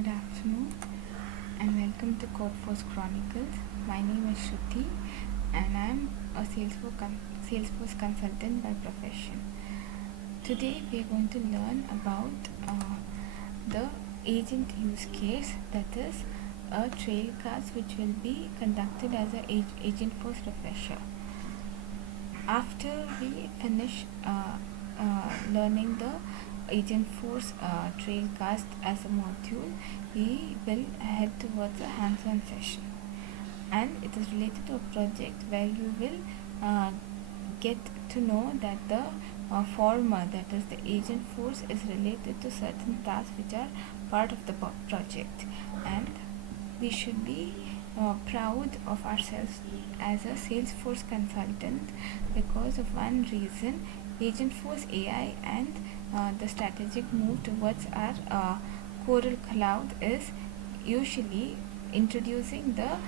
Good afternoon and welcome to Codeforce Chronicles. My name is Shruti and I am a Salesforce consultant by profession. Today we are going to learn about the agent use case, that is a trail cast which will be conducted as an agent force refresher. After we finish learning the agent force trailcast as a module, we will head towards a hands-on session, and it is related to a project where you will get to know that the former, that is the agent force, is related to certain tasks which are part of the project, and we should be proud of ourselves as a Salesforce consultant because of one reason: Agentforce AI and the strategic move towards our Coral Cloud is usually introducing the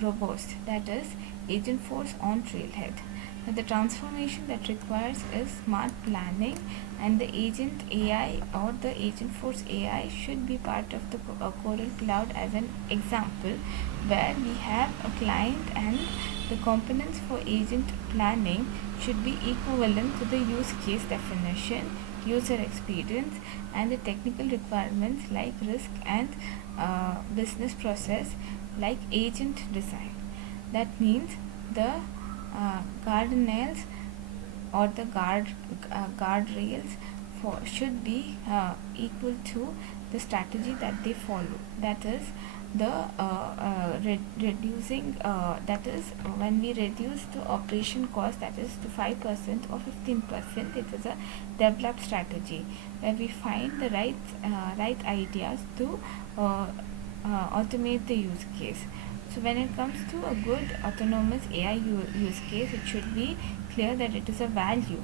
robust, that is Agentforce on Trailhead. Now, the transformation that requires is smart planning, and the agent AI or the Agentforce AI should be part of the Coral Cloud as an example, where we have a client and the components for agent planning should be equivalent to the use case definition, user experience, and the technical requirements like risk and business process like agent design. That means the guardrails or the guardrails should be equal to the strategy that they follow. That is the reducing, that is when we reduce the operation cost, that is to 5% or 15%, it is a developed strategy where we find the right ideas to automate the use case. So when it comes to a good autonomous AI use case, it should be clear that it is a value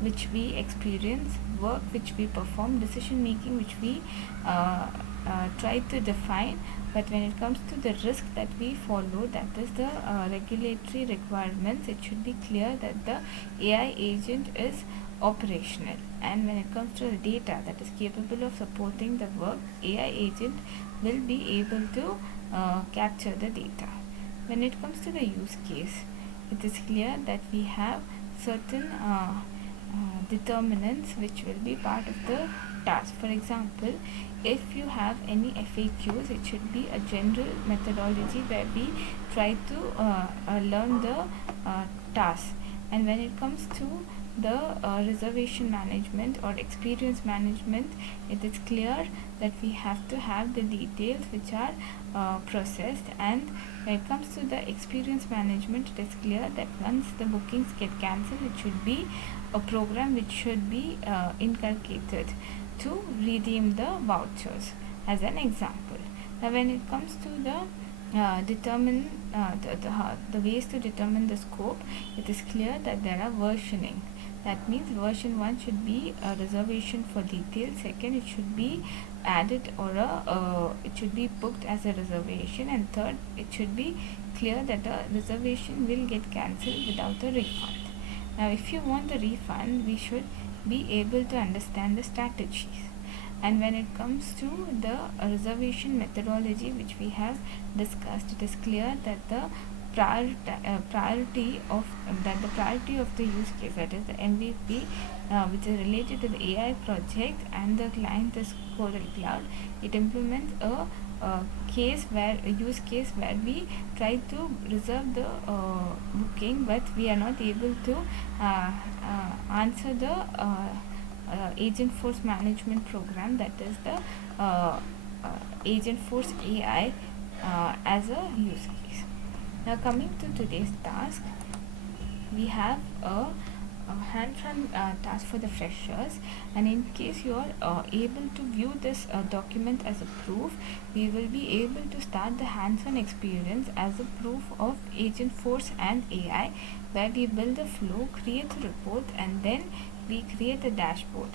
which we experience, work which we perform, decision making which we try to define. But when it comes to the risk that we follow, that is the regulatory requirements, it should be clear that the AI agent is operational. And when it comes to the data that is capable of supporting the work, AI agent will be able to capture the data. When it comes to the use case, it is clear that we have certain determinants which will be part of the task. For example, if you have any FAQs, it should be a general methodology where we try to learn the task. And when it comes to the reservation management or experience management, it is clear that we have to have the details which are processed. And when it comes to the experience management, it is clear that once the bookings get cancelled, it should be a program which should be inculcated to redeem the vouchers as an example. Now when it comes to the the ways to determine the scope, it is clear that there are versioning. That means version 1 should be a reservation for details, second it should be added or it should be booked as a reservation, and third it should be clear that the reservation will get cancelled without a refund. Now if you want the refund, we should be able to understand the strategies. And when it comes to the reservation methodology which we have discussed, it is clear that the priority of the use case, that is the MVP, which is related to the AI project and the client is Coral Cloud, it implements a use case where we try to reserve the booking, but we are not able to answer the agent force management program, that is the agent force AI as a use case. Now coming to today's task, we have a hands-on task for the freshers, and in case you are able to view this document as a proof, we will be able to start the hands-on experience as a proof of agent force and AI, where we build a flow, create a report, and then we create a dashboard.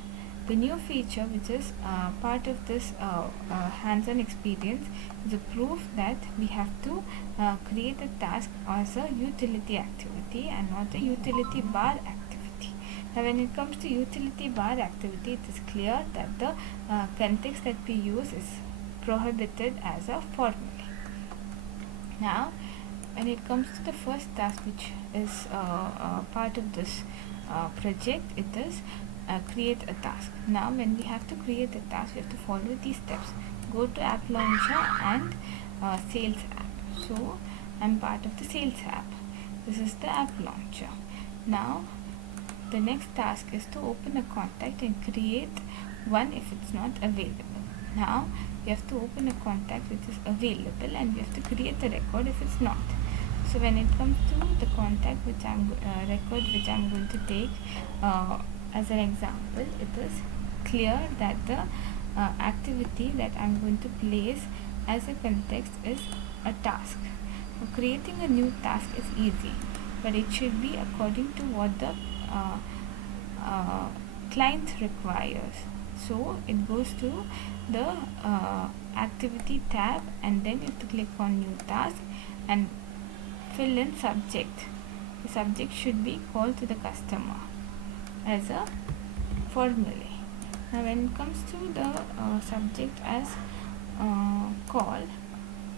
The new feature which is part of this hands-on experience is a proof that we have to create a task as a utility activity and not a utility bar activity. Now when it comes to utility bar activity, it is clear that the context that we use is prohibited as a formulae. Now when it comes to the first task, which is part of this project, it is create a task. Now when we have to create a task, we have to follow these steps. Go to app launcher and sales app. So I'm part of the sales app. This is the app launcher. Now the next task is to open a contact and create one if it's not available. Now we have to open a contact which is available, and we have to create a record if it's not. So when it comes to the contact which record which I'm going to take as an example, it is clear that the activity that I'm going to place as a context is a task. Now, creating a new task is easy, but it should be according to what the client requires. So it goes to the activity tab, and then you have to click on new task and fill in subject. The subject should be called to the customer as a formulae. Now when it comes to the subject as call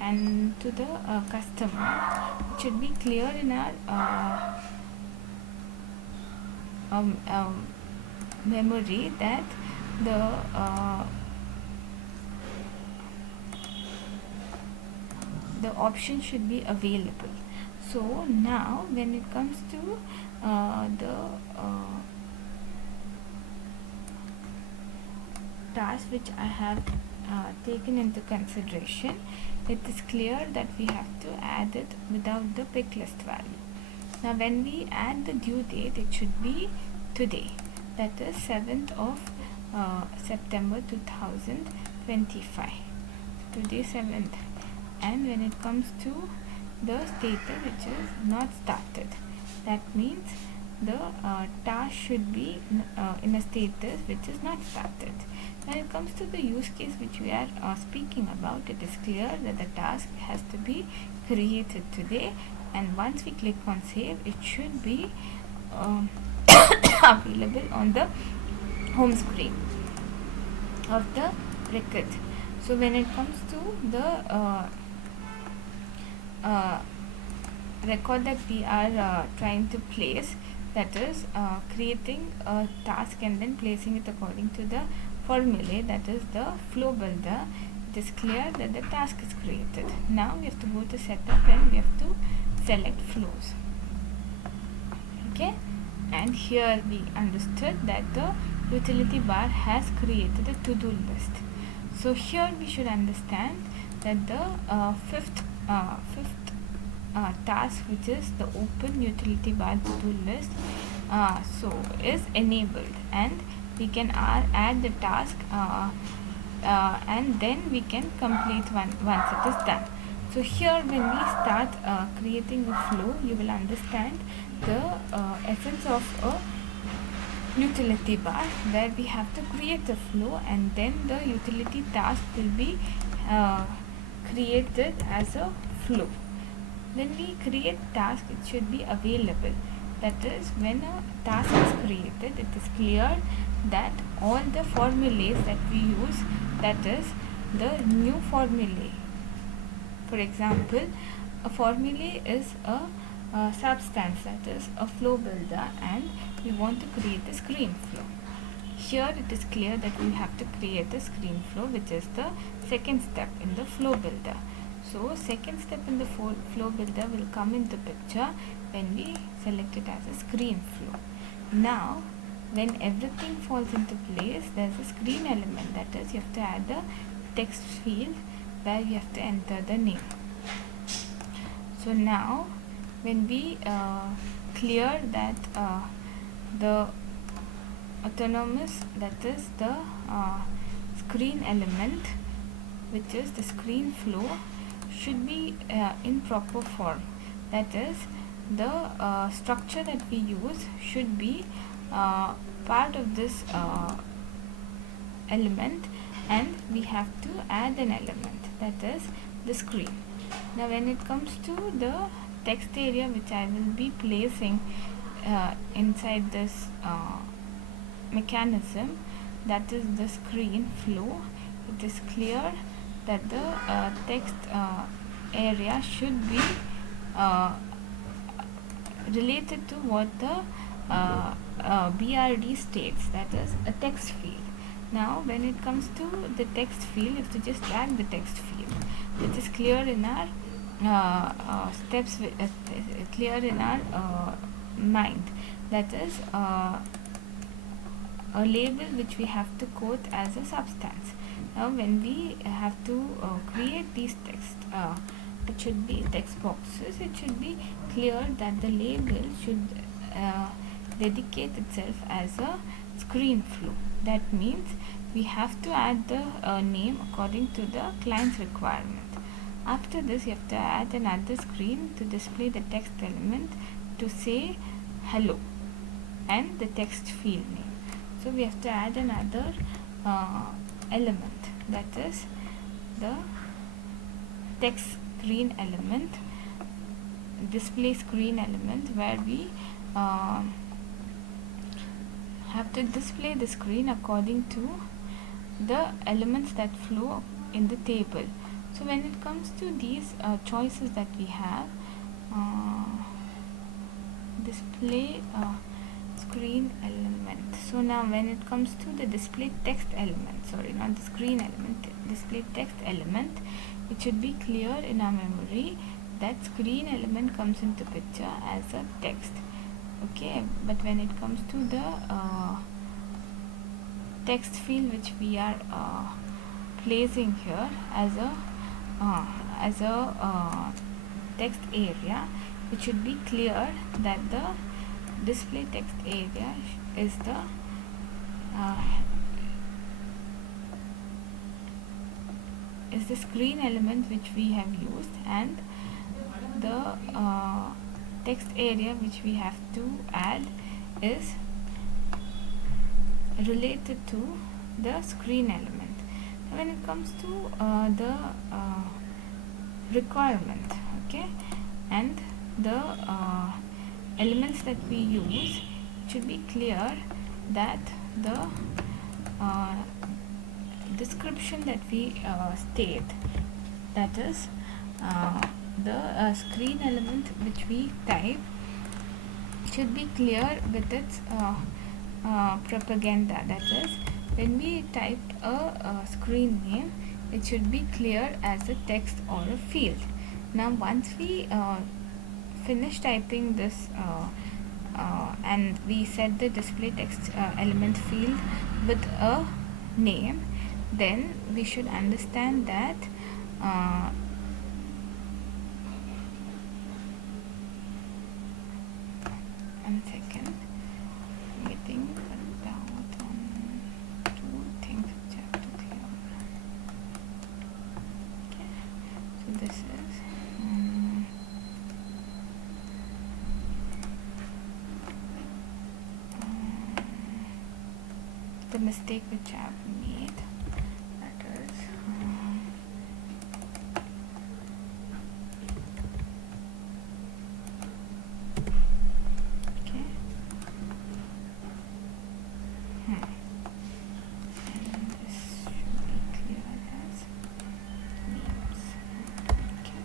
and to the customer, it should be clear in our memory that the option should be available. So now when it comes to the task which I have taken into consideration, it is clear that we have to add it without the pick list value. Now when we add the due date, it should be today, that is 7th of September 2025. Today 7th. And when it comes to the status, which is not started, that means the task should be in a status which is not started. When it comes to the use case which we are speaking about, it is clear that the task has to be created today, and once we click on save, it should be available on the home screen of the record. So when it comes to the record that we are trying to place, that is creating a task and then placing it according to the formulae, that is the flow builder, it is clear that the task is created. Now we have to go to setup and we have to select flows. Okay, and here we understood that the utility bar has created a to-do list. So here we should understand that the fifth task, which is the open utility bar to-do list, so is enabled, and we can add the task and then we can complete once it is done. So here when we start creating a flow, you will understand the essence of a utility bar, where we have to create a flow and then the utility task will be created as a flow. When we create task, it should be available. That is, when a task is created, it is clear that all the formulas that we use, that is the new formulae. For example, a formulae is a substance, that is a flow builder, and we want to create a screen flow. Here it is clear that we have to create a screen flow, which is the second step in the flow builder. So second step in the flow builder will come into picture when we select it as a screen flow. Now when everything falls into place, there is a screen element, that is you have to add a text field where you have to enter the name. So now when we clear that the autonomous, that is the screen element, which is the screen flow, should be in proper form, that is the structure that we use should be part of this element, and we have to add an element, that is the screen. Now when it comes to the text area which I will be placing inside this mechanism, that is the screen flow, it is clear that the text area should be uh, related to what the BRD states, that is a text field. Now when it comes to the text field, if to just drag the text field, which is clear in our steps, clear in our mind, that is a label which we have to quote as a substance. Now when we have to create these text, it should be text boxes, it should be clear that the label should dedicate itself as a screen flow. That means we have to add the name according to the client's requirement. After this, you have to add another screen to display the text element to say hello and the text field name. So we have to add another element, that is the text screen element, display screen element, where we have to display the screen according to the elements that flow in the table. So when it comes to these choices that we have, display screen element. So now when it comes to the display text element, sorry, not the screen element, display text element, it should be clear in our memory that screen element comes into picture as a text. Okay, but when it comes to the text field which we are placing here as a text area, it should be clear that the display text area is the screen element which we have used, and the text area which we have to add is related to the screen element. When it comes to the requirement, okay, and the elements that we use, it should be clear that the description that we state, that is the screen element which we type, should be clear with its propaganda. That is, when we type a screen name, it should be clear as a text or a field. Now once we finish typing this and we set the display text element field with a name, then we should understand that one second, I'm getting a doubt on two things which I have to clear. Okay, so this is the mistake which I have made, that is okay, and this should be clear as names. Okay,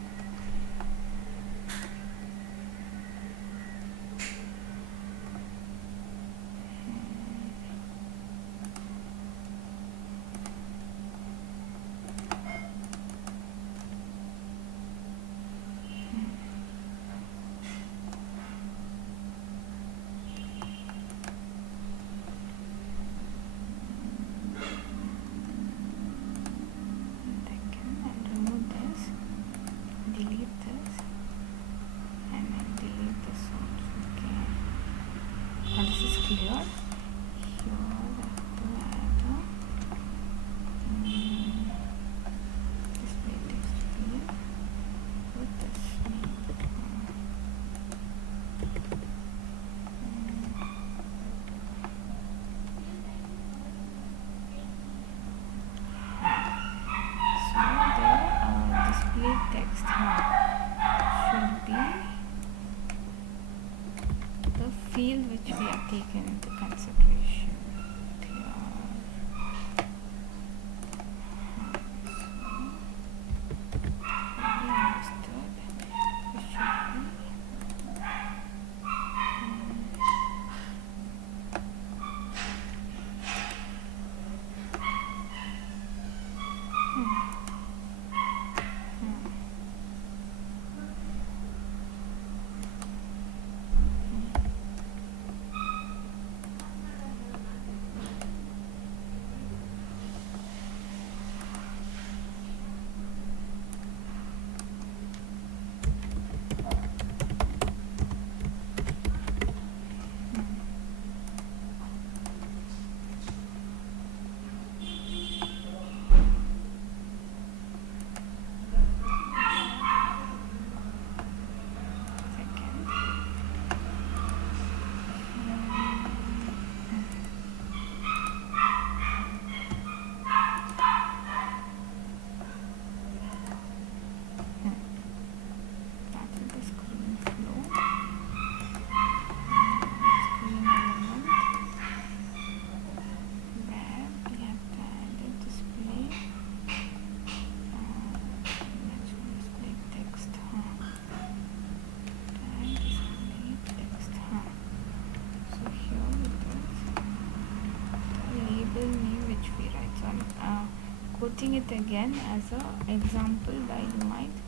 quoting it again as an example why you might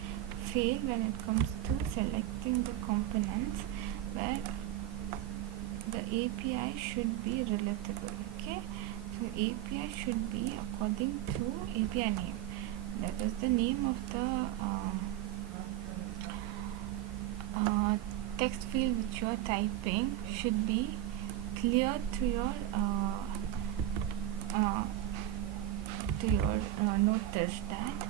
fail when it comes to selecting the components where the API should be relatable. Okay, so API should be according to API name, that is the name of the text field which you are typing should be clear to your notice that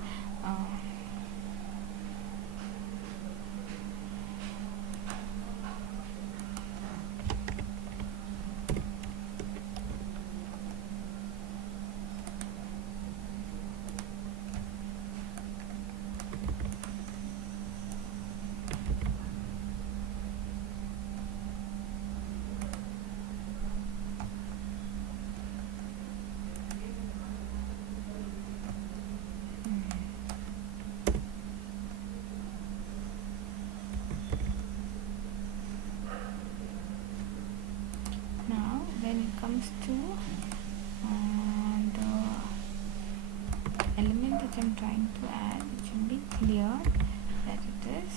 now when it comes to the element that I'm trying to add, it should be clear that it is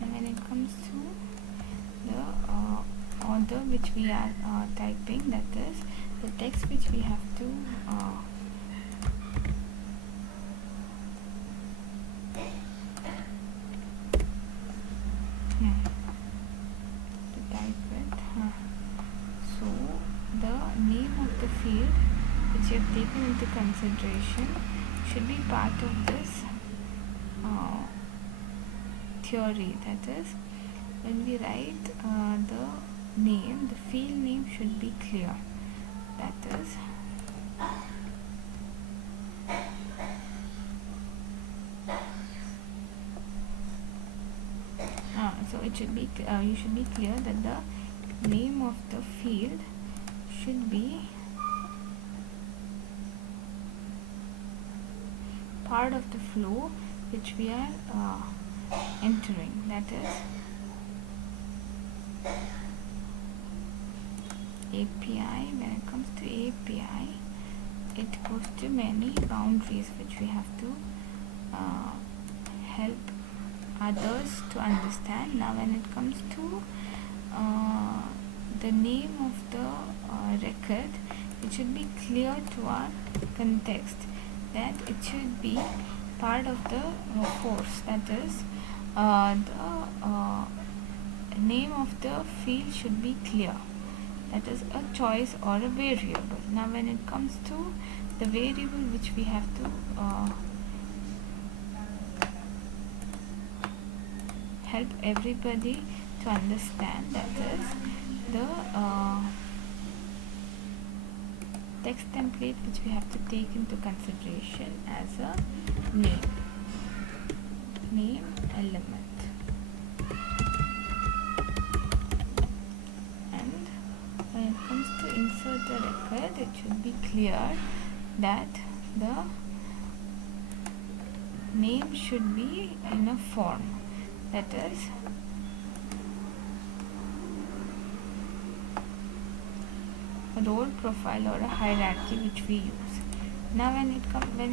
and when it comes to the order which we are typing, that is the text which we have to type with. So the name of the field which you have taken into consideration should be part of this theory. That is, when we write the name, the field name should be clear. That is, so it should be you should be clear that the name of the field should be part of the flow which we are entering. That is, API. When it comes to API, it goes to many boundaries which we have to help others to understand. Now when it comes to the name of the record, it should be clear to our context that it should be part of the force. That is, the name of the field should be clear. That is a choice or a variable. Now when it comes to the variable which we have to help everybody to understand, that is the text template which we have to take into consideration as a name element. And when it comes to insert the record, it should be clear that the name should be in a form, that is a role profile or a hierarchy which we use. Now when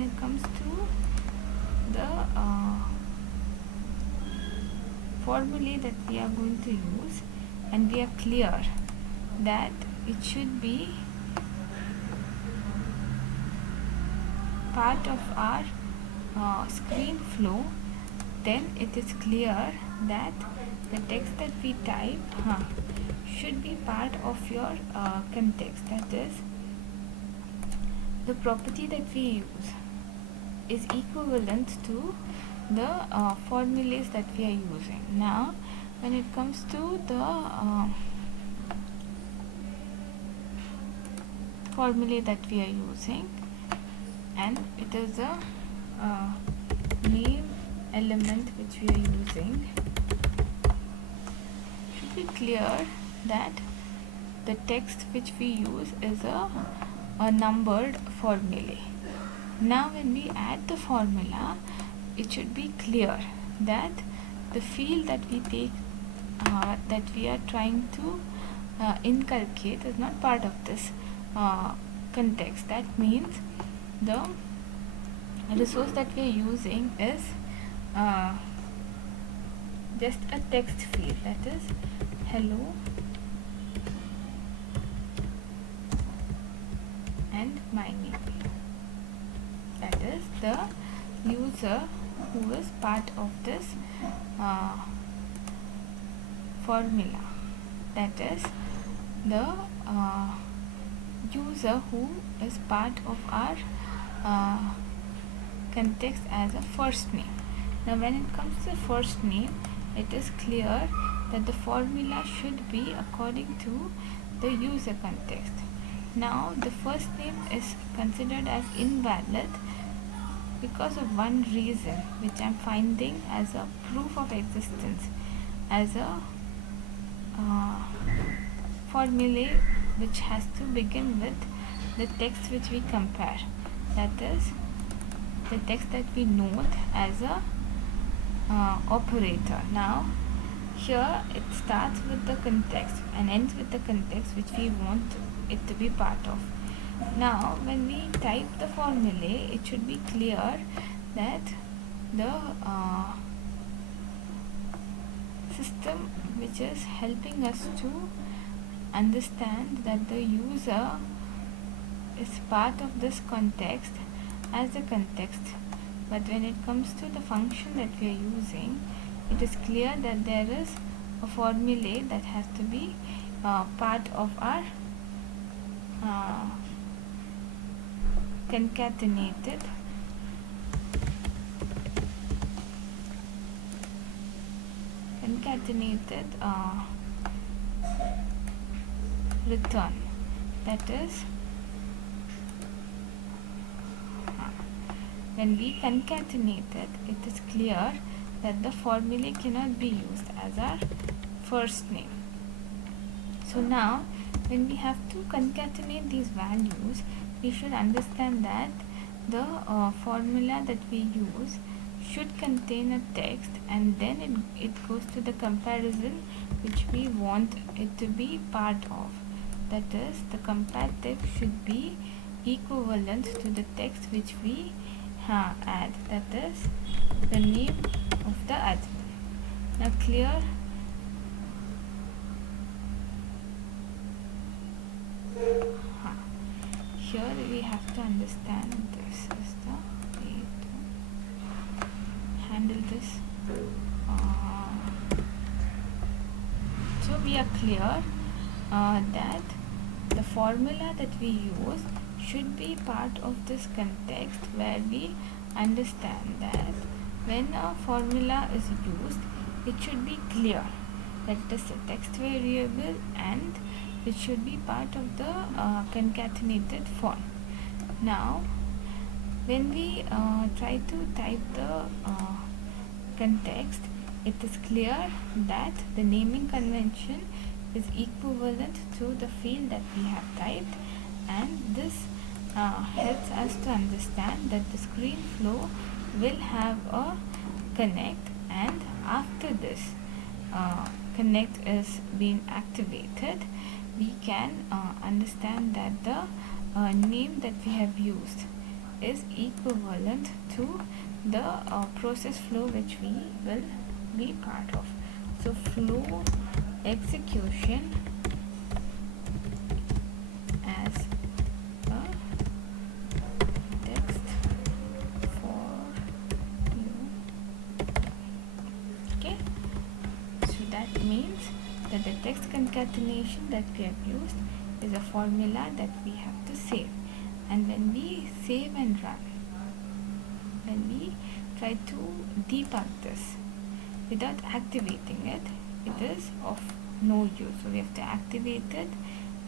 it comes to the formulae that we are going to use, and we are clear that it should be part of our screen flow, then it is clear that the text that we type should be part of your context. That is, the property that we use is equivalent to the formulas that we are using. Now when it comes to the formula that we are using, and it is a name element which we are using, should be clear that the text which we use is a numbered formula. Now when we add the formula, it should be clear that the field that we take that we are trying to inculcate is not part of this context. That means the resource that we are using is just a text field, that is hello and my name. That is the user who is part of this formula. That is the user who is part of our context as a first name. Now when it comes to first name, it is clear that the formula should be according to the user context. Now the first name is considered as invalid because of one reason, which I am finding as a proof of existence, as a formula which has to begin with the text which we compare, that is the text that we note as a operator. Now here it starts with the context and ends with the context which we want it to be part of. Now when we type the formula, it should be clear that the system which is helping us to understand that the user is part of this context as a context. But when it comes to the function that we are using, it is clear that there is a formula that has to be part of our concatenated return. That is when we concatenate it, it is clear that the formula cannot be used as our first name. So now when we have to concatenate these values, we should understand that the formula that we use should contain a text, and then it goes to the comparison which we want it to be part of. That is, the compared text should be equivalent to the text which we add, that is the name of the admin. Now clear? Here we have to understand this is the way to handle this. So we are clear that the formula that we use should be part of this context, where we understand that when a formula is used, it should be clear that it is a text variable and it should be part of the concatenated form. Now when we try to type the context, it is clear that the naming convention is equivalent to the field that we have typed, and this helps us to understand that the screen flow will have a connect, and after this connect is being activated, we can understand that the name that we have used is equivalent to the process flow which we will be part of. So flow execution as a text for you. Okay, so that means that the text concatenation that we have used is a formula that we have to save, and when we save and run, when we try to debug this without activating it, it is of no use. So we have to activate it,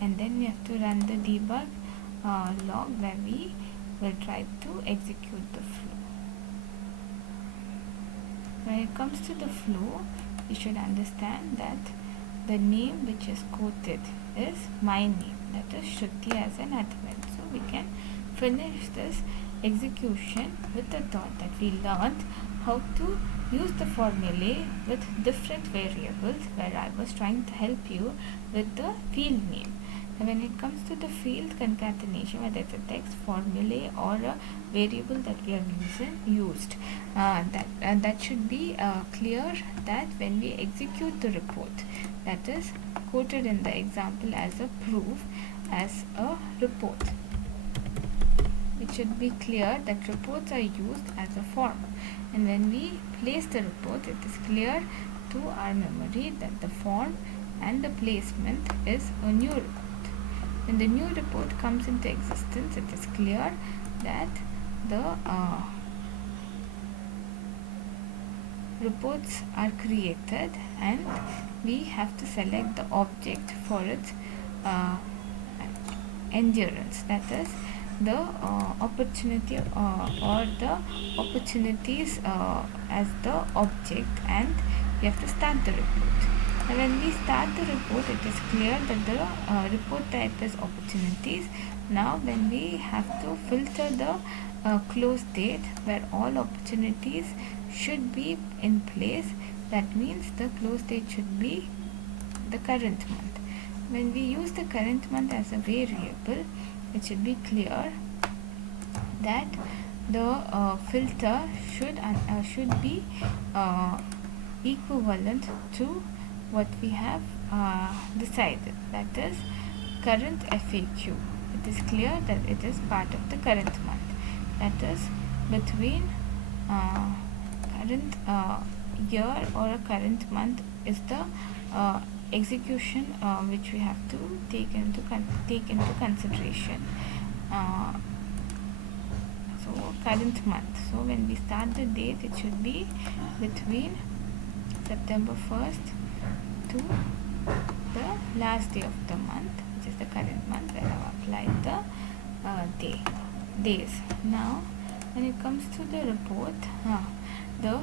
and then we have to run the debug log where we will try to execute the flow. When it comes to the flow, we should understand that the name which is quoted is my name, that is Shruti as an admin. So we can finish this execution with the thought that we learned how to use the formulae with different variables, where I was trying to help you with the field name. Now when it comes to the field concatenation, whether it's a text, formulae, or a variable that we have used, that should be clear that when we execute the report, that is quoted in the example as a proof, as a report, it should be clear that reports are used as a form, and when we place the report, it is clear to our memory that the form and the placement is a new report. When the new report comes into existence, it is clear that the reports are created, and we have to select the object for its endurance, that is the opportunity or the opportunities as the object, and we have to start the report. And when we start the report, it is clear that the report type is opportunities. Now when we have to filter the close date, where all opportunities should be in place, that means the close date should be the current month. When we use the current month as a variable, it should be clear that the filter should be equivalent to what we have decided, that is current FAQ. It is clear that it is part of the current month, that is between current year or a current month is the execution which we have to take into consideration. So current month, so when we start the date, it should be between September 1st to the last day of the month, which is the current month, where I have applied the days. Now when it comes to the report, the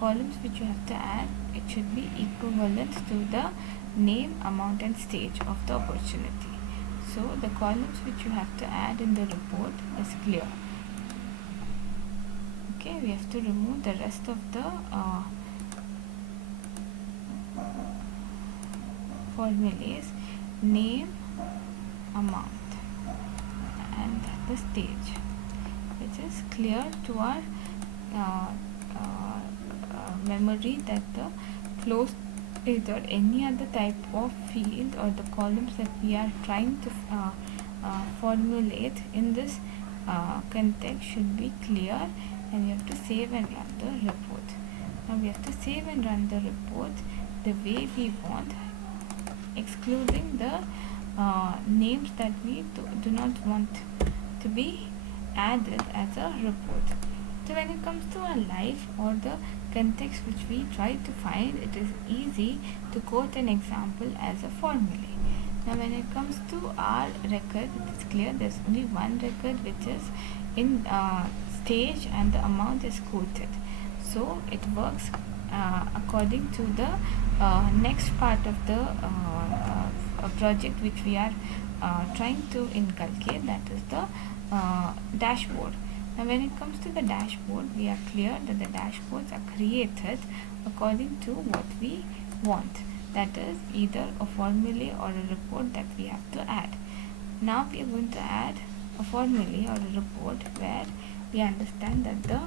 columns which you have to add, it should be equivalent to the name, amount, and stage of the opportunity. So the columns which you have to add in the report is clear. Okay, we have to remove the rest of the formulas: name, amount, and the stage, which is clear to our memory that the closed date or any other type of field or the columns that we are trying to formulate in this context should be clear, and we have to save and run the report. Now we have to save and run the report the way we want, excluding the names that we do not want to be added as a report. So when it comes to our life or the context which we try to find, it is easy to quote an example as a formula. Now when it comes to our record, it is clear there's only one record which is in stage and the amount is quoted. So it works according to the next part of the project which we are trying to inculcate, that is the dashboard. Now when it comes to the dashboard, we are clear that the dashboards are created according to what we want, that is either a formula or a report that we have to add. Now we are going to add a formula or a report where we understand that the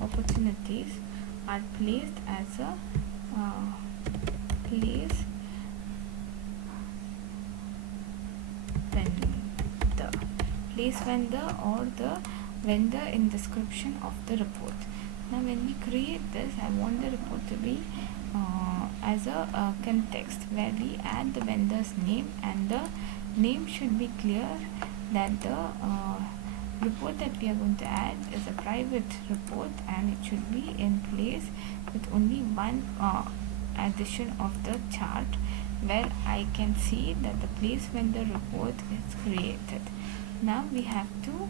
opportunities are placed as a place vendor or the vendor in description of the report. Now when we create this, I want the report to be as a context where we add the vendor's name, and the name should be clear that the report that we are going to add is a private report, and it should be in place with only one addition of the chart where I can see that the place vendor report is created. Now we have to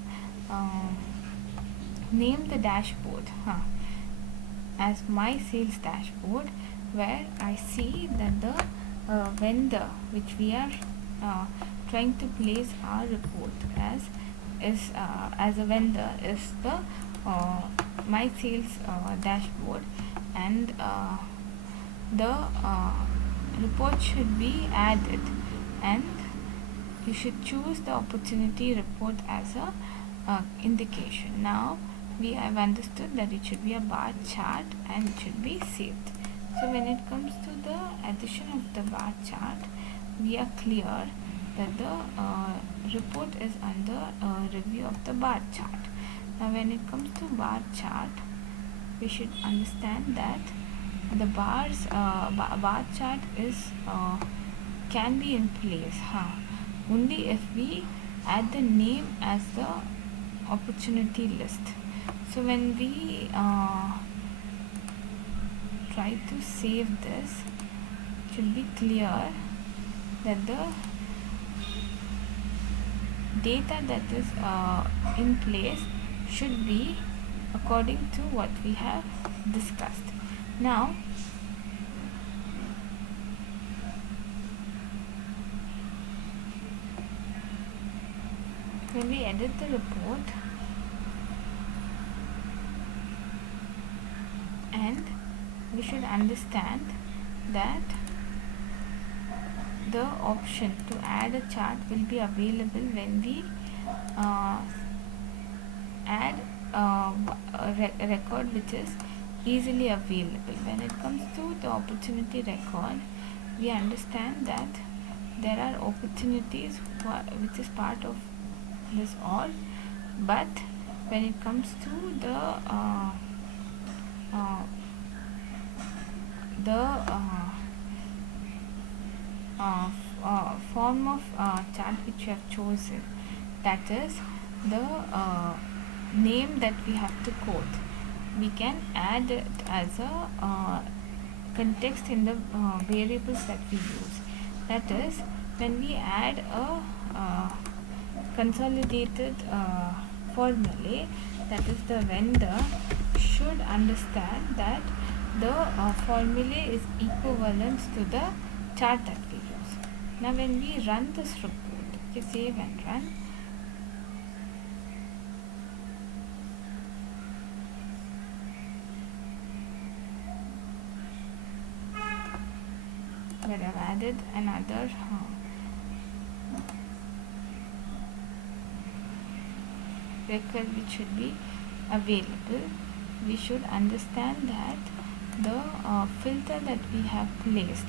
name the dashboard as my sales dashboard, where I see that the vendor which we are trying to place our report as a vendor is the my sales dashboard, and the report should be added, and you should choose the opportunity report as a indication. Now we have understood that it should be a bar chart and it should be saved. So when it comes to the addition of the bar chart, we are clear that the report is under review of the bar chart. Now when it comes to bar chart, we should understand that the bar chart is can be in place only if we add the name as the opportunity list. So when we try to save this, it should be clear that the data that is in place should be according to what we have discussed. Now when we edit the report, and we should understand that the option to add a chart will be available when we add a record which is easily available. When it comes to the opportunity record, we understand that there are opportunities which is part of this all, but when it comes to the form of chart which you have chosen, that is the name that we have to quote, we can add it as a context in the variables that we use. That is, when we add a consolidated formulae, that is the vendor should understand that the formulae is equivalent to the chart that we use. Now when we run this report, okay, save and run, we have added another record which should be available. We should understand that the filter that we have placed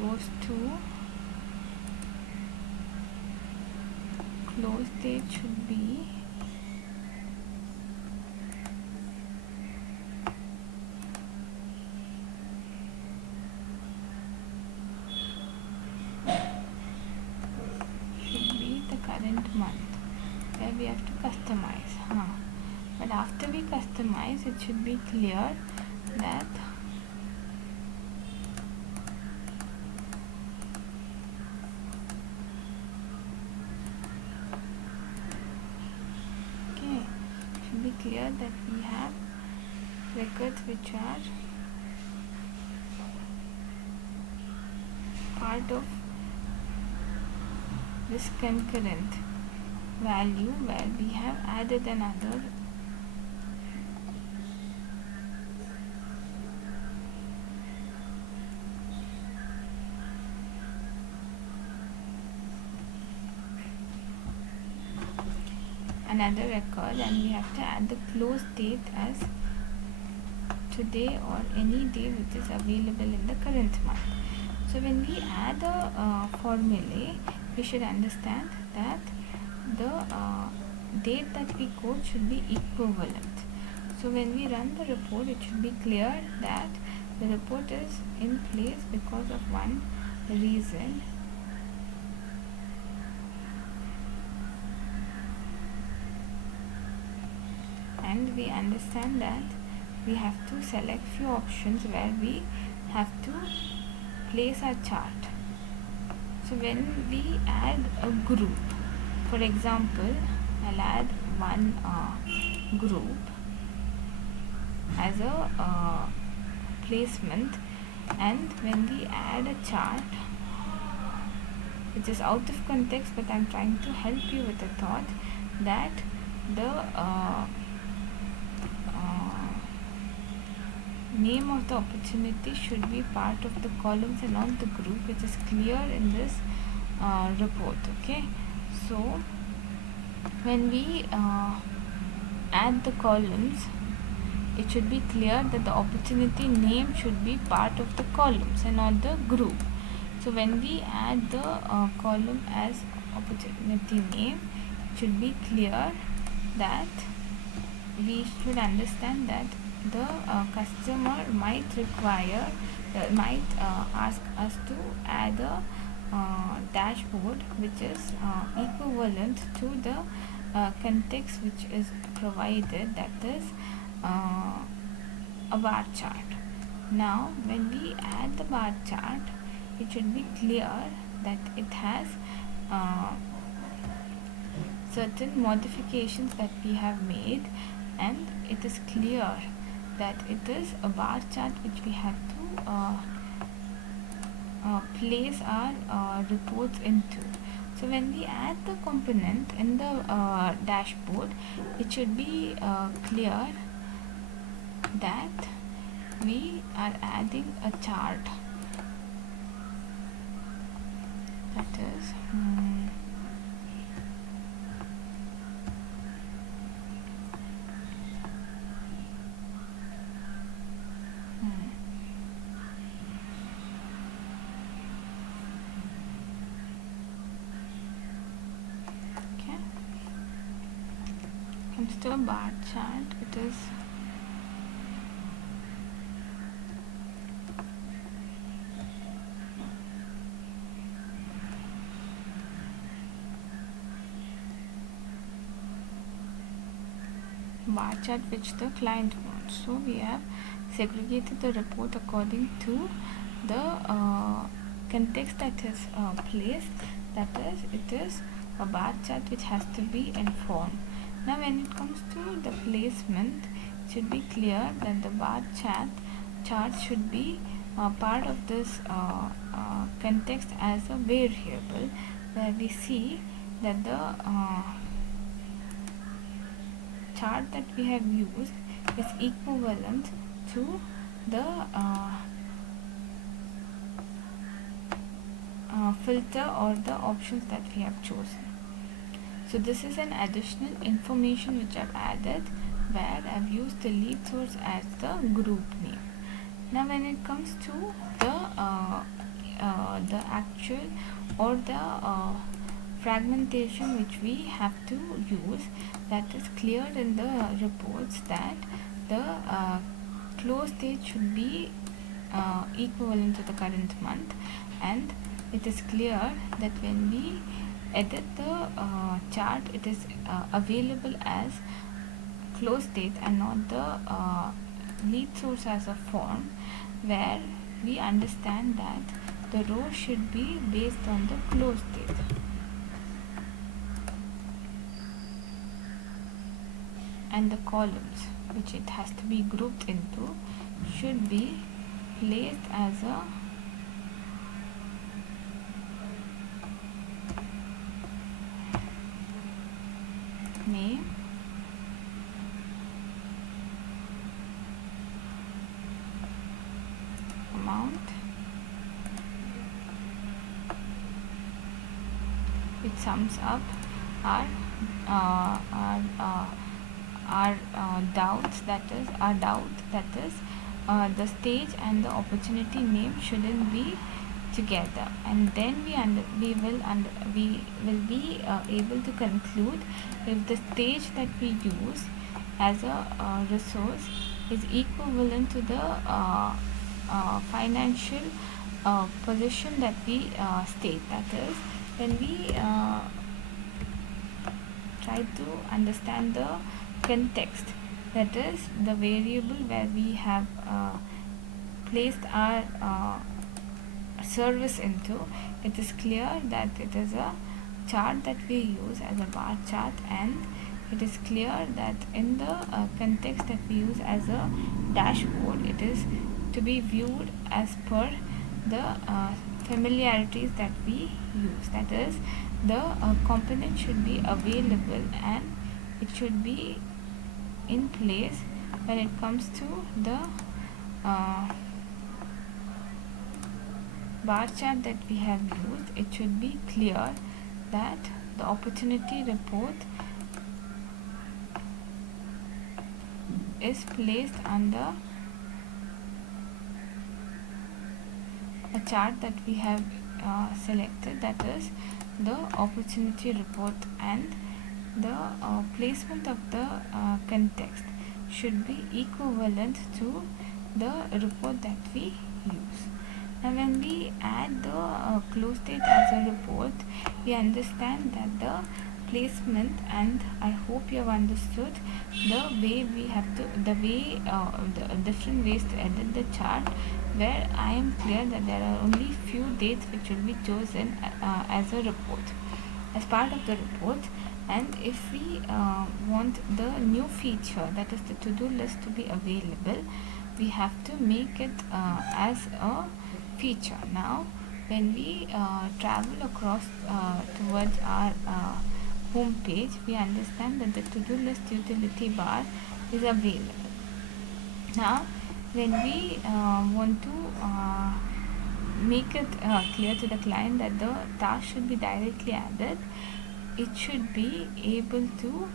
goes to close date should be the current month, where we have to customize. But after we customize, it should be clear that we have records which are part of this concurrent value, where we have added another record, and we have to add the close date as today or any day which is available in the current month. So when we add a formulae, we should understand that the date that we quote should be equivalent. So when we run the report, it should be clear that the report is in place because of one reason. And we understand that we have to select few options where we have to place our chart. So when we add a group, for example, I'll add one group as a placement, and when we add a chart, which is out of context, but I'm trying to help you with the thought that the name of the opportunity should be part of the columns and not the group, which is clear in this report. Okay, so when we add the columns, it should be clear that the opportunity name should be part of the columns and not the group. So when we add the column as opportunity name, it should be clear that we should understand that the customer might require might ask us to add a dashboard which is equivalent to the context which is provided, that is a bar chart. Now when we add the bar chart, it should be clear that it has certain modifications that we have made, and it is clear that it is a bar chart which we have to place our reports into. So when we add the component in the dashboard, it should be clear that we are adding a chart, that is okay, comes to a bar chart. It is bar chart which the client wants. So we have segregated the report according to the context that is placed, that is, it is a bar chart which has to be informed. Now when it comes to the placement, it should be clear that the bar chart should be part of this context as a variable, where we see that the chart that we have used is equivalent to the filter or the options that we have chosen. So this is an additional information which I've added, where I've used the lead source as the group name. Now when it comes to the actual or the fragmentation which we have to use, that is clear in the reports that the close date should be equivalent to the current month, and it is clear that when we edit the chart, it is available as close date and not the lead source as a form, where we understand that the row should be based on the close date. And the columns which it has to be grouped into should be placed as a name, amount, which sums up our doubts, that is our doubt, that is the stage and the opportunity name shouldn't be together, and then we will be able to conclude if the stage that we use as a resource is equivalent to the financial position that we state. That is, when we try to understand the context, that is the variable where we have placed our service into, it is clear that it is a chart that we use as a bar chart, and it is clear that in the context that we use as a dashboard, it is to be viewed as per the familiarities that we use. That is, the component should be available and it should be in place when it comes to the bar chart that we have used. It should be clear that the opportunity report is placed under a chart that we have selected, that is the opportunity report, and the placement of the context should be equivalent to the report that we use. Now when we add the close date as a report, we understand that the placement, and I hope you have understood the way we have to, the different ways to edit the chart, where I am clear that there are only few dates which will be chosen as a report, as part of the report. And if we want the new feature, that is the to-do list, to be available, we have to make it as a feature. Now when we travel across towards our home page, we understand that the to-do list utility bar is available. Now when we want to make it clear to the client that the task should be directly added, it should be able to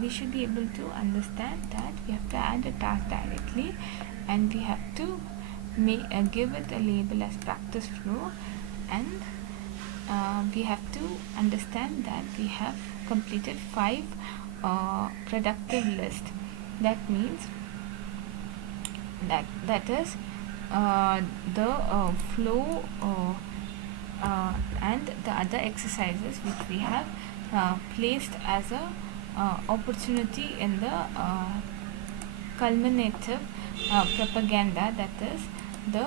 we should be able to understand that we have to add a task directly, and we have to give it a label as practice flow, and we have to understand that we have completed 5 productive list. That means that is the flow and the other exercises which we have placed as a opportunity in the culminative propaganda, that is the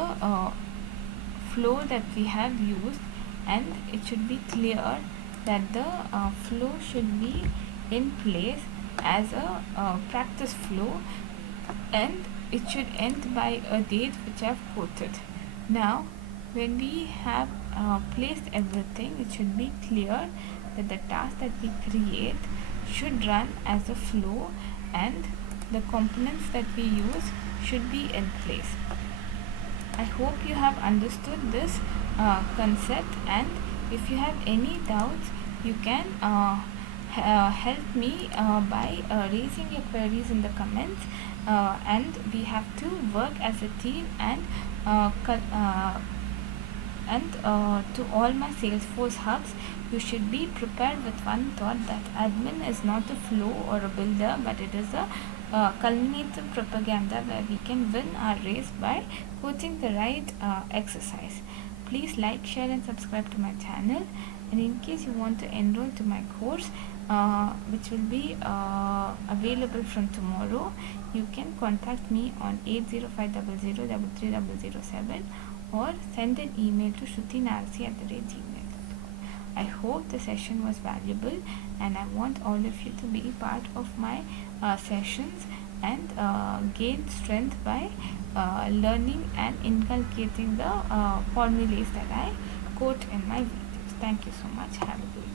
flow that we have used, and it should be clear that the flow should be in place as a practice flow, and it should end by a date which I have quoted. Now when we have placed everything, it should be clear that the task that we create should run as a flow, and the components that we use should be in place. I hope you have understood this concept, and if you have any doubts, you can help me by raising your queries in the comments, and we have to work as a team. And to all my Salesforce hubs, you should be prepared with one thought, that admin is not a flow or a builder, but it is a culminative propaganda where we can win our race by quoting the right exercise. Please like, share and subscribe to my channel, and in case you want to enroll to my course, which will be available from tomorrow, you can contact me on 80500330007, or send an email to shrutinarsi@gmail.com. I hope the session was valuable, and I want all of you to be part of my sessions and gain strength by learning and inculcating the formulas that I quote in my videos. Thank you so much. Have a good day.